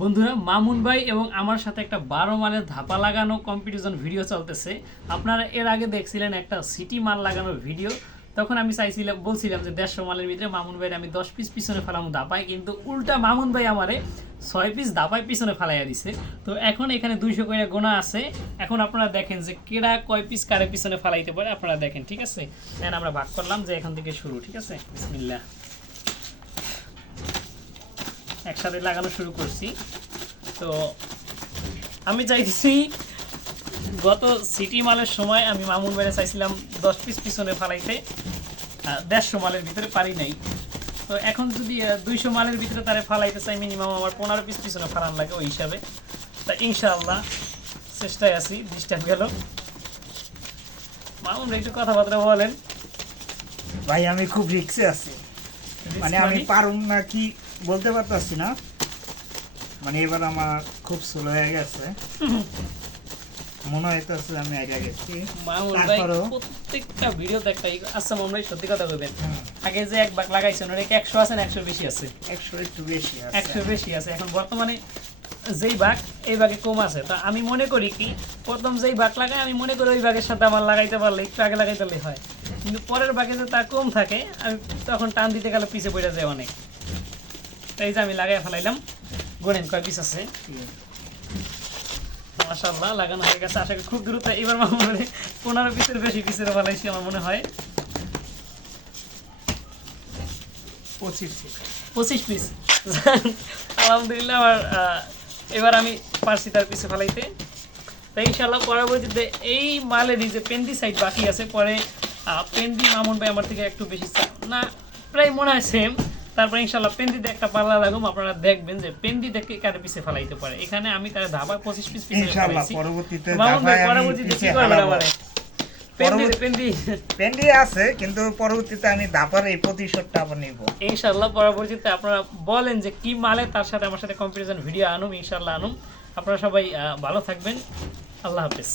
বন্ধুরা, মামুন ভাই এবং আমার সাথে একটা 12 মালের ধাপা লাগানো কম্পিটিশন ভিডিও চলতেছে। আপনারা এর আগে দেখছিলেন একটা সিটি মাল লাগানোর ভিডিও। তখন আমি বলছিলাম যে 150 মালের ভিতরে মামুন ভাইয়ের আমি 10 পিস পিছনে ফেলাম ধাপায়, কিন্তু উল্টা মামুন ভাই আমারে 6 পিস ধাপায় পিছনে ফেলাইয়া দিছে। তো এখন এখানে 200 করে গোনা আছে। এখন আপনারা দেখেন যে কেডা কয় পিস কারে পিছনে ফেলাইতে পারে, আপনারা দেখেন। ঠিক আছে, এখন আমরা ভাগ করলাম যে এখান থেকে শুরু। ঠিক আছে, বিসমিল্লাহ। একসাথে লাগানো শুরু করছি। তো আমি চাইছি গত সিটি মালের সময় আমি মামুন ভাইরে চাইছিলাম 10 পিস পিছনে ফালাইতে, 150 মালের ভিতরে পারি নাই। তো এখন যদি 200 মালের ভিতরে তারে ফালাইতে চাই, মিনিমাম আমার 15 পিস পিছনে ফালান লাগে ওই হিসাবে। তা ইনশাআল্লাহ চেষ্টায় আছি। ডিস্টার্ব গেল। মামুন ভাই একটু কথাবার্তা বলেন। ভাই আমি খুব রিস্কে আছি, মানে আমি পারুম না কি বলতে পারতাছি না। মানে এবার আমার খুব স্লো হয়ে গেছে, মনে হইতেছে আমি আগে গেছি। মামুন ভাই প্রত্যেকটা ভিডিওতে একটা আচ্ছা মামুন ভাই সত্যি কথা বলবেন, আগে যে এক ভাগ লাগাইছেন ওটা কি 100 আছে না 100 বেশি আছে? 100 একটু বেশি আছে। 100 বেশি আছে। এখন বর্তমানে যেই ভাগ এই ভাগে কম আছে। তা আমি মনে করি কি, প্রথম যেই ভাগ লাগাই আমি মনে করি ওই ভাগের সাথে আমার লাগাইতে পারলে একটু আগে লাগাইতে পারলে হয়, কিন্তু পরের ভাগে যে তার কম থাকে আমি তখন টান দিতে গেলে পিছে পড়ে যায় অনেক। তাই যে আমি লাগাই ফেলাইলাম। গোনেন কয় পিস আছে? মাশাআল্লাহ লাগানো হয়ে গেছে। আশা করি খুব দ্রুত এবার মানে 15 পিসের বেশি পিসের ফেলাইছি আমার মনে হয়। 25 পিস। আলহামদুলিল্লাহ আমার এবার আমি পারছি তার পিছে ফেলাইতে। তাই ইনশাআল্লাহ পরবর্তীতে এই মালেরই যে পেন্দি সাইড বাকি আছে, পরে পেন্দি মামুন ভাই আমার থেকে একটু বেশি না, প্রায় মনে হয় সেম। তারপরে ইনশাআল্লাহ পেন্দিতে একটা পাল্লা লাগুম, আপনারা দেখবেন যে পেন্দি দেখে কারে পিছে ফেলাইতে পারে। এখানে আমি তার ধাবা 25 পিস পিছে ইনশাআল্লাহ পরবর্তীতে মামুন ভাই পরবর্তীতে কি করবে আমারে? পেন্ডি আছে, কিন্তু পরবর্তীতে আমি ধাপার এই প্রতিশোধটা আবার নিব ইনশাআল্লাহ। পরবর্তীতে আপনারা বলেন যে কি মালে তার সাথে আমার সাথে কম্পারিজন ভিডিও আনুম, ইনশাআল্লাহ আনুম। আপনারা সবাই ভালো থাকবেন। আল্লাহ হাফেজ।